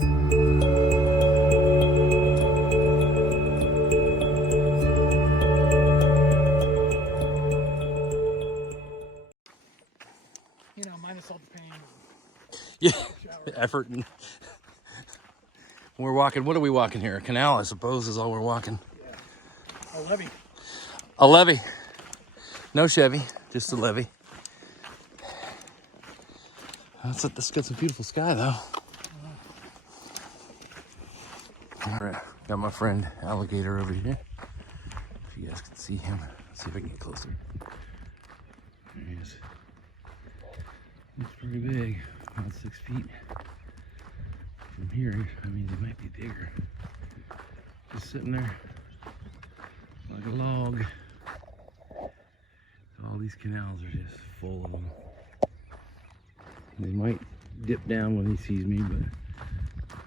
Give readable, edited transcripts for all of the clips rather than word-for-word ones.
You know, minus all the pain. Yeah, effort. And we're walking, what are we walking here? A canal, I suppose, is all we're walking. Yeah. A levee. A levee. No Chevy, just a levee. That's got some beautiful sky, though. All right, got my friend Alligator over here. If you guys can see him. Let's see if I can get closer. There he is. He's pretty big, about 6 feet. From here, I mean, he might be bigger. Just sitting there like a log. All these canals are just full of them. They might dip down when he sees me, but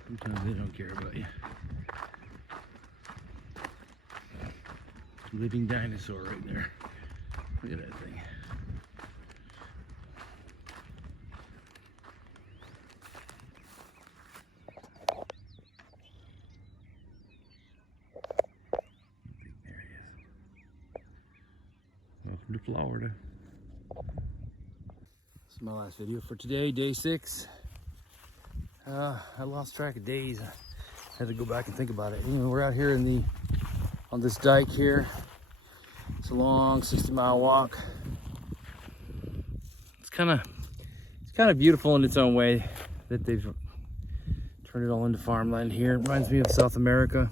sometimes they don't care about you. Living dinosaur right there. Look at that thing. There he is. Welcome to Florida. This is my last video for today, day 6. I lost track of days. I had to go back and think about it. You know, we're out here on this dike here. It's a long 60-mile walk. It's kind of beautiful in its own way that they've turned it all into farmland here. It reminds me of South America,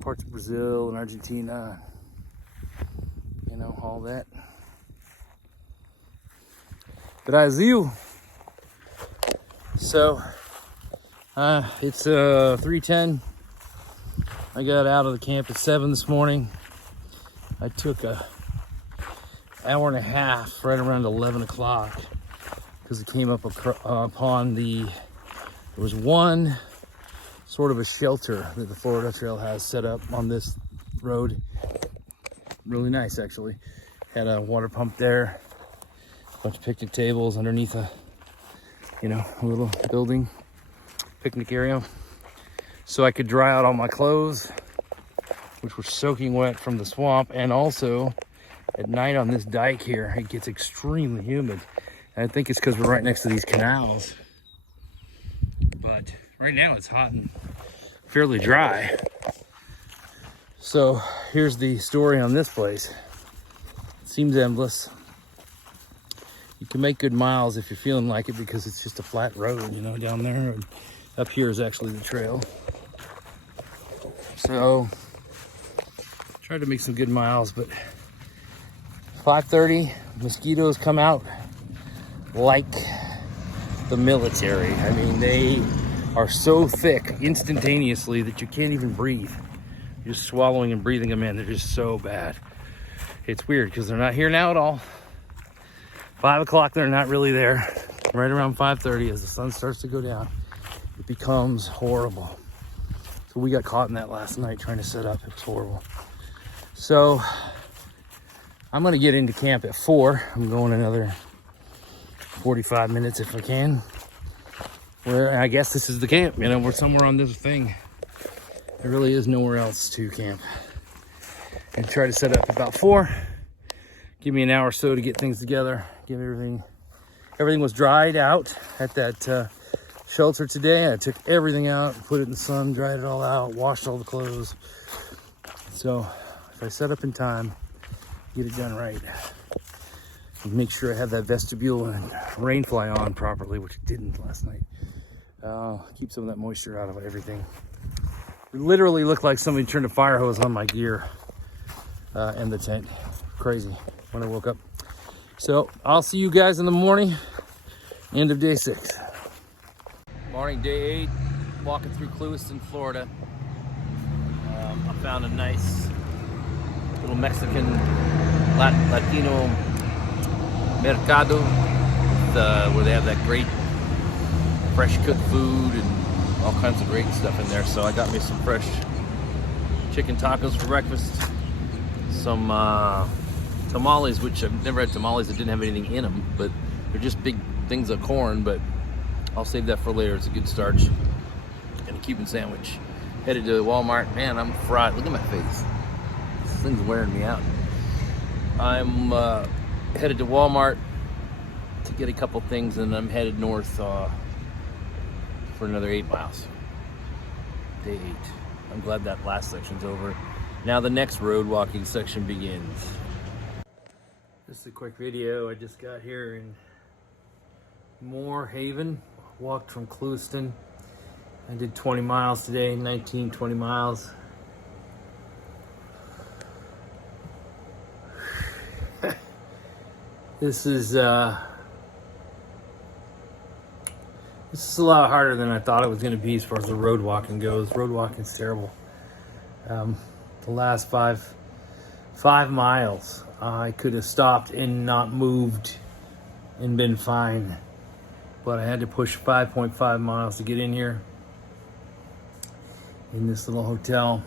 parts of Brazil and Argentina, you know, all that. Brazil. So it's 3:10. I got out of the camp at 7 this morning. I took a hour and a half right around 11 o'clock because it came up upon there was one sort of a shelter that the Florida Trail has set up on this road. Really nice, actually. Had a water pump there, a bunch of picnic tables underneath a little building, picnic area. So I could dry out all my clothes, which were soaking wet from the swamp, and also at night on this dike here, it gets extremely humid. And I think it's because we're right next to these canals. But right now it's hot and fairly dry. So here's the story on this place. It seems endless. You can make good miles if you're feeling like it because it's just a flat road, you know, down there. And up here is actually the trail. So tried to make some good miles, but 5:30, mosquitoes come out like the military. I mean, they are so thick instantaneously that you can't even breathe. You're just swallowing and breathing them in. They're just so bad. It's weird because they're not here now at all. 5 o'clock, they're not really there. Right around 5:30, as the sun starts to go down, it becomes horrible. So we got caught in that last night trying to set up. It was horrible. So I'm gonna get into camp at 4. I'm going another 45 minutes if I can. Where I guess this is the camp, you know, we're somewhere on this thing. There really is nowhere else to camp. And try to set up about 4. Give me an hour or so to get things together. Give everything was dried out at that shelter today. I took everything out, put it in the sun, dried it all out, washed all the clothes. So if I set up in time, get it done right, and make sure I have that vestibule and rain fly on properly, which it didn't last night. Keep some of that moisture out of everything. It literally looked like somebody turned a fire hose on my gear and the tent. Crazy when I woke up. So I'll see you guys in the morning. End of day 6. Morning, day 8. Walking through Clewiston, Florida. I found a nice little Mexican Latino mercado where they have that great fresh cooked food and all kinds of great stuff in there. So I got me some fresh chicken tacos for breakfast, some tamales, which I've never had tamales that didn't have anything in them, but they're just big things of corn, but I'll save that for later. It's a good starch. And a Cuban sandwich. Headed to Walmart. Man, I'm fried. Look at my face. This thing's wearing me out. I'm headed to Walmart to get a couple things, and I'm headed north for another 8 miles. Day 8. I'm glad that last section's over. Now the next road walking section begins. Just a quick video. I just got here in Moore Haven. Walked from Clewiston. I did 20 miles today, 20 miles. This is a lot harder than I thought it was going to be as far as the road walking goes. Road walking is terrible. The last five miles, I could have stopped and not moved and been fine. But I had to push 5.5 miles to get in here in this little hotel.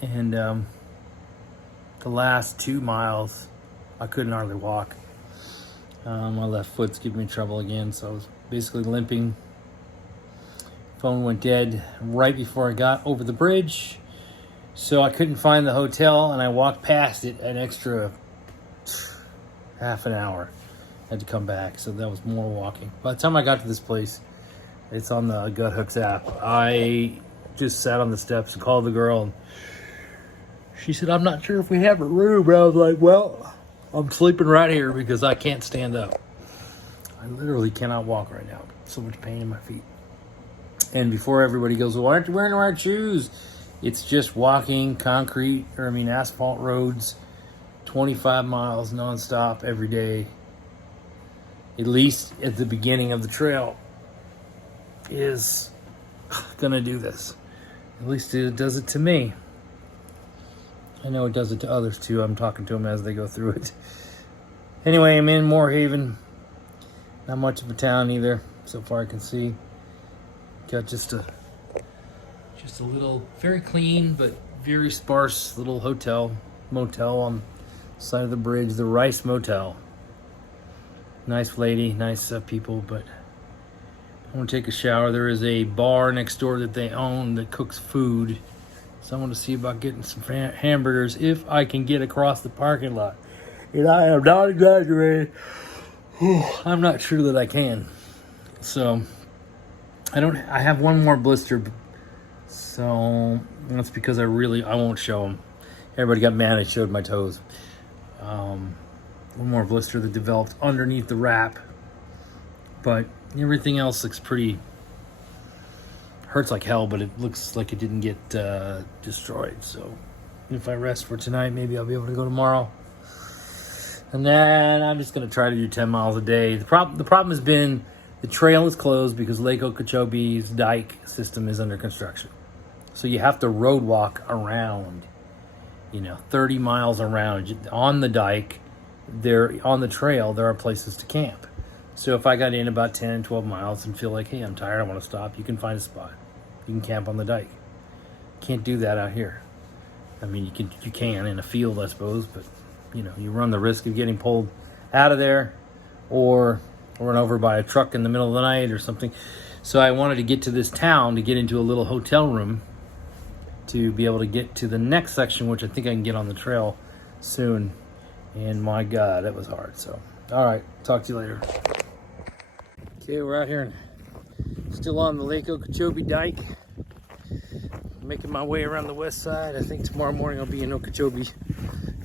And the last 2 miles, I couldn't hardly walk. My left foot's giving me trouble again, so I was basically limping. Phone went dead right before I got over the bridge, so I couldn't find the hotel, and I walked past it an extra half an hour. Had to come back, so that was more walking. By the time I got to this place, it's on the Gut Hooks app. I just sat on the steps and called the girl, and she said, "I'm not sure if we have a room." But I was like, "Well, I'm sleeping right here because I can't stand up. I literally cannot walk right now. So much pain in my feet." And before everybody goes, "Well, why aren't you wearing the right shoes?" It's just walking asphalt roads, 25 miles nonstop every day. At least at the beginning of the trail is gonna do this. At least it does it to me. I know it does it to others too. I'm talking to them as they go through it. Anyway, I'm in Moore Haven. Not much of a town either, so far I can see. Got just a little, very clean but very sparse little motel on the side of the bridge, the Rice Motel. Nice lady, nice people, but I want to take a shower. There is a bar next door that they own that cooks food. So I want to see about getting some hamburgers if I can get across the parking lot. And I am not exaggerating. I'm not sure that I can. So I have one more blister. So that's because I won't show them. Everybody got mad I showed my toes. One more blister that developed underneath the wrap. But everything else looks pretty, hurts like hell, but it looks like it didn't get destroyed. So if I rest for tonight, maybe I'll be able to go tomorrow. And then I'm just going to try to do 10 miles a day. The problem has been the trail is closed because Lake Okeechobee's dike system is under construction. So you have to road walk around, 30 miles around. On the dike, on the trail, there are places to camp. So if I got in about 10, 12 miles and feel like, hey, I'm tired, I want to stop, you can find a spot. You can camp on the dike. Can't do that out here. I mean, you can in a field, I suppose, but you run the risk of getting pulled out of there or run over by a truck in the middle of the night or something. So I wanted to get to this town to get into a little hotel room to be able to get to the next section, which I think I can get on the trail soon. And my God, that was hard. So, all right, talk to you later. Okay, we're out here and still on the Lake Okeechobee dike. Making my way around the west side. I think tomorrow morning I'll be in Okeechobee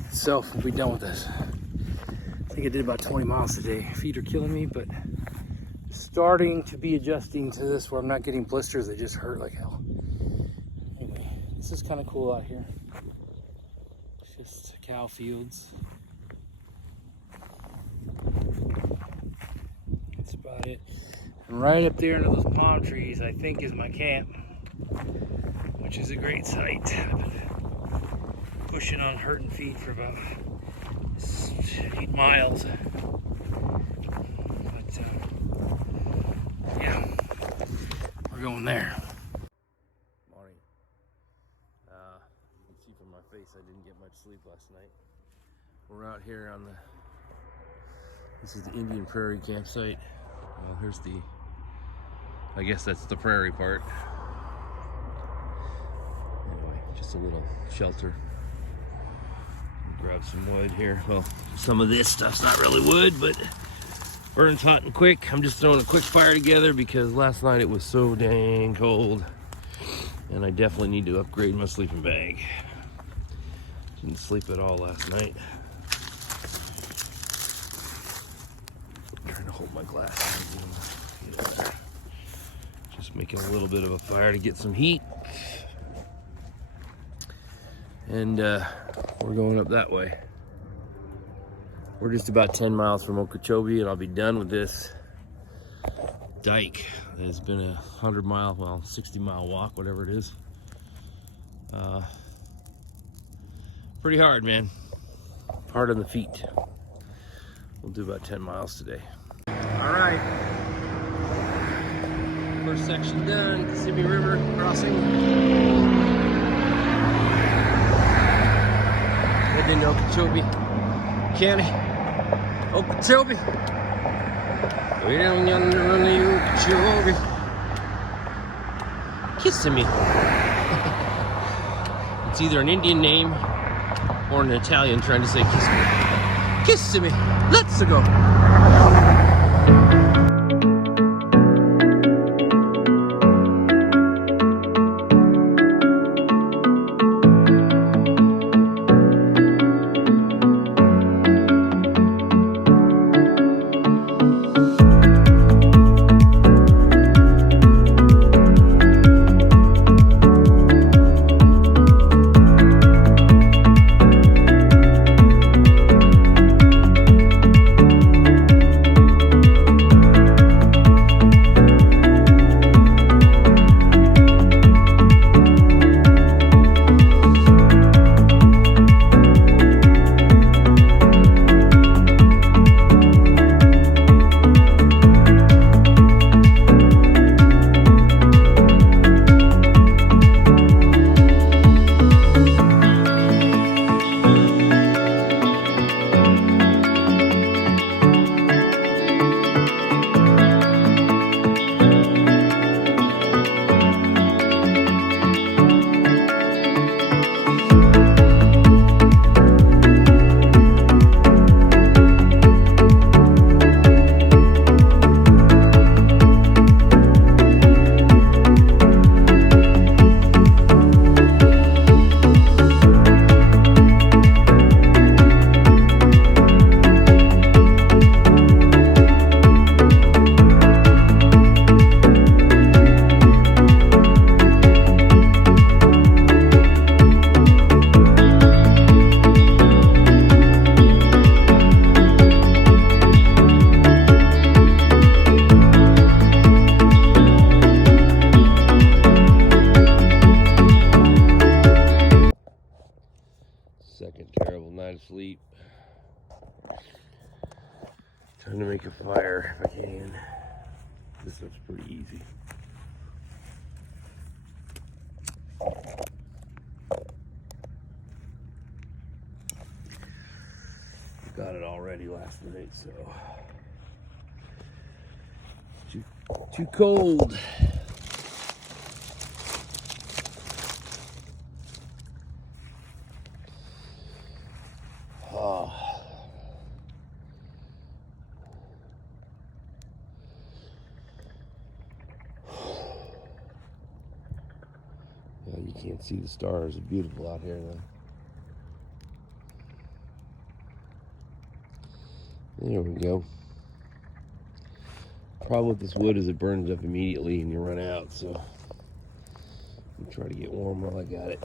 itself and be done with this. I think I did about 20 miles today. Feet are killing me, but starting to be adjusting to this where I'm not getting blisters. They just hurt like hell. Anyway, this is kind of cool out here. It's just cow fields. That's about it. And right up there under those palm trees, I think, is my camp, which is a great sight. I've been pushing on hurting feet for about 8 miles. But yeah, we're going there. Morning. You can see from my face I didn't get much sleep last night. We're out here on this is the Indian Prairie campsite. Well, here's the I guess that's the prairie part. Anyway, just a little shelter. Grab some wood here. Well, some of this stuff's not really wood, but burns hot and quick. I'm just throwing a quick fire together because last night it was so dang cold. And I definitely need to upgrade my sleeping bag. Didn't sleep at all last night. I'm trying to hold my glass. Yeah. Just making a little bit of a fire to get some heat. And we're going up that way. We're just about 10 miles from Okeechobee, and I'll be done with this dike. It's been a 100-mile, well, 60-mile walk, whatever it is. Pretty hard, man. Hard on the feet. We'll do about 10 miles today. All right. First section done. Kissimmee River crossing. Heading into Okeechobee County. Okeechobee. Way down yonder on the Okeechobee. Kissimmee. It's either an Indian name or an Italian trying to say Kissimmee. Kissimmee. Let's go. Second terrible night of sleep. Trying to make a fire if I can. This looks pretty easy. Got it all ready last night, so too cold. Oh. Well, you can't see the stars. It's beautiful out here though. There we go. Problem with this wood is it burns up immediately and you run out, so I'm trying to get warm while I got it.